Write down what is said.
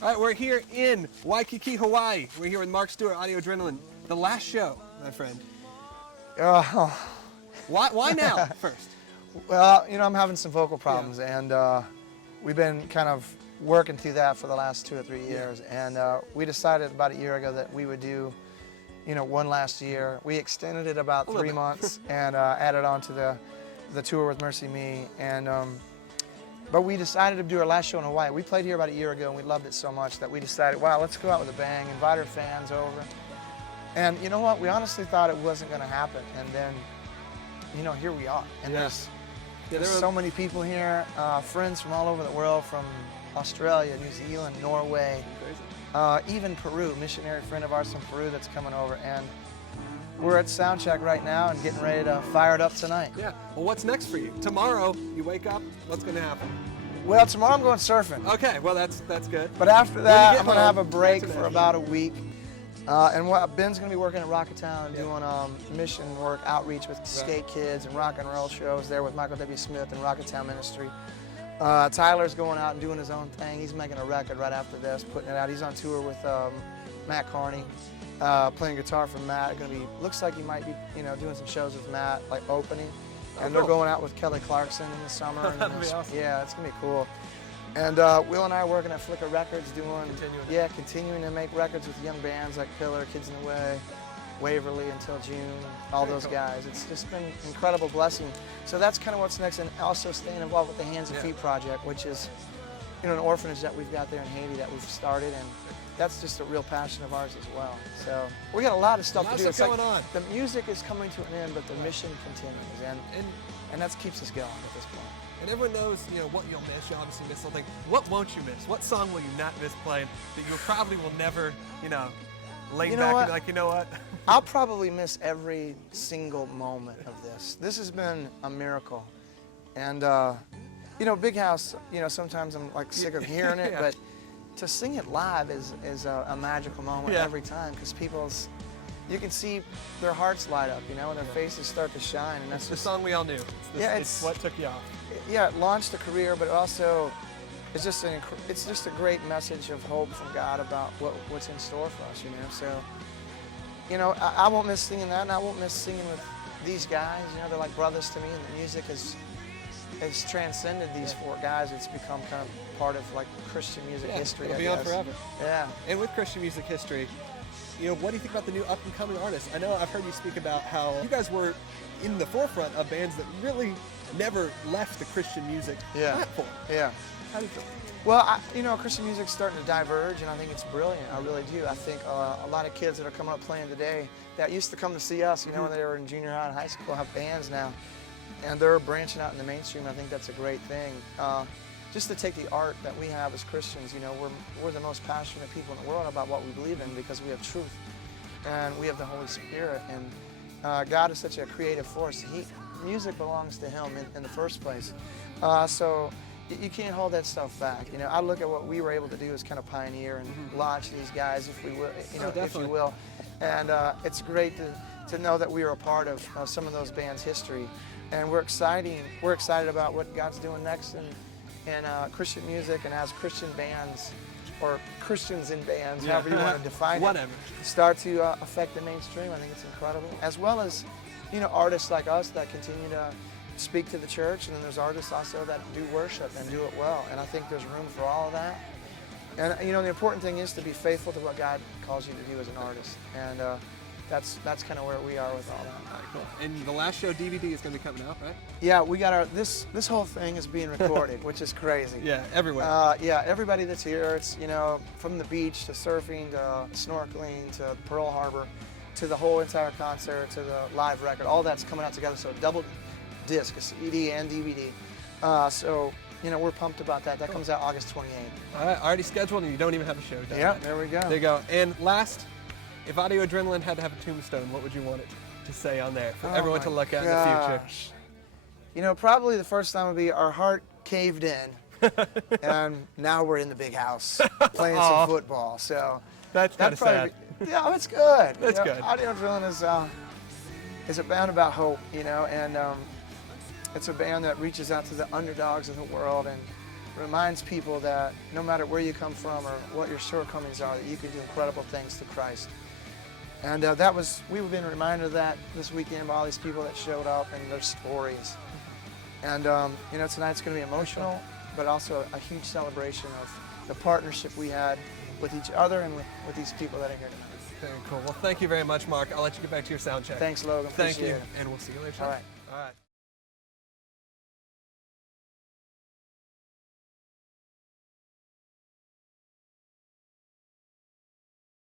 All right, we're here in Waikiki, Hawaii. We're here with Mark Stuart, Audio Adrenaline. The last show, my friend. Why now first? Well, you know, I'm having some vocal problems, and we've been kind of working through that for the last 2 or 3 years. And we decided about a year ago that we would do, you know, one last year. We extended it about 3 months and added on to the tour with Mercy Me. And but we decided to do our last show in Hawaii. We played here about a year ago, and we loved it so much that we decided, wow, let's go out with a bang, invite our fans over. And you know what? We honestly thought it wasn't going to happen, and then, you know, here we are. And there's so many people here, friends from all over the world, from Australia, New Zealand, Norway, even Peru, missionary friend of ours from Peru that's coming over. And we're at sound check right now and getting ready to fire it up tonight. Yeah. Well, what's next for you? Tomorrow, you wake up, what's going to happen? Well, tomorrow I'm going surfing. Okay, well, that's good. But after that, I'm going to have a break for about a week. And Ben's going to be working at Rocketown doing mission work, outreach with skate kids and rock and roll shows there with Michael W. Smith and Rocketown Ministry. Tyler's going out and doing his own thing. He's making a record right after this, putting it out. He's on tour with Matt Carney, playing guitar for Matt. Looks like he might be, you know, doing some shows with Matt, like opening. And they're going out with Kelly Clarkson in the summer. That'd be awesome. Yeah, it's going to be cool. And Will and I are working at Flicker Records continuing to make records with young bands like Pillar, Kids in the Way, Waverly until June, all those guys. It's just been an incredible blessing. So that's kind of what's next, and also staying involved with the Hands and Feet Project, which is, you know, an orphanage that we've got there in Haiti that we've started, and that's just a real passion of ours as well. So we got a lot of stuff to do. It's going on. The music is coming to an end, but the mission continues, and that keeps us going at this point. And everyone knows, you know, what you'll miss. You'll obviously miss something. What won't you miss? What song will you not miss playing that you probably will never, you know, lay back and be like, you know what? I'll probably miss every single moment of this. This has been a miracle. And, you know, Big House, you know, sometimes I'm like sick of hearing it, but to sing it live is a magical moment every time, because you can see their hearts light up, you know, and their faces start to shine. And that's the song we all knew. It's what took you off. Yeah, it launched a career, but also it's just a great message of hope from God about what's in store for us, you know. So, you know, I won't miss singing that, and I won't miss singing with these guys. You know, they're like brothers to me, and the music has transcended these 4 guys. It's become kind of part of like Christian music history. It'll be on forever. Yeah. And with Christian music history, you know, what do you think about the new up-and-coming artists? I know I've heard you speak about how you guys were in the forefront of bands that really never left the Christian music platform. Yeah. How do you feel? Well, you know, Christian music's starting to diverge, and I think it's brilliant. I really do. I think a lot of kids that are coming up playing today that used to come to see us, you know, when they were in junior high and high school, have bands now, and they're branching out in the mainstream. I think that's a great thing. Just to take the art that we have as Christians, you know, we're the most passionate people in the world about what we believe in because we have truth, and we have the Holy Spirit, and God is such a creative force. Music belongs to Him in the first place. So you can't hold that stuff back. You know, I look at what we were able to do as kind of pioneer and launch these guys, if we will, you know, if you will. And it's great to know that we are a part of some of those bands' history, and we're excited about what God's doing next in Christian music, and as Christian bands, or Christians in bands, however you want to define it, start to affect the mainstream. I think it's incredible. As well as, you know, artists like us that continue to speak to the church, and then there's artists also that do worship and do it well. And I think there's room for all of that. And, you know, the important thing is to be faithful to what God calls you to do as an artist. And that's kind of where we are with all that. All right, cool. And the last show DVD is going to be coming out, right? Yeah, we got this whole thing is being recorded, which is crazy. Yeah, everywhere. Yeah, everybody that's here, it's, you know, from the beach to surfing to snorkeling to Pearl Harbor to the whole entire concert to the live record, all that's coming out together. So double disc, a CD and DVD. So, you know, we're pumped about that. That comes out August 28th. All right, already scheduled, and you don't even have a show done. Yeah, there we go. There you go. And last, if Audio Adrenaline had to have a tombstone, what would you want it to say on there for everyone to look at in the future? You know, probably the first time would be our heart caved in, and now we're in the big house playing some football. So that's kind of sad. Yeah, it's good. That's good. Audio Adrenaline is a band about hope, you know, and it's a band that reaches out to the underdogs of the world, and reminds people that no matter where you come from or what your shortcomings are, that you can do incredible things through Christ. And we've been reminded of that this weekend by all these people that showed up and their stories. And you know, tonight's going to be emotional, but also a huge celebration of the partnership we had with each other and with these people that are here tonight. Very cool. Well, thank you very much, Mark. I'll let you get back to your sound check. Thanks, Logan. Thank you. Appreciate it. And we'll see you later. All right. All right.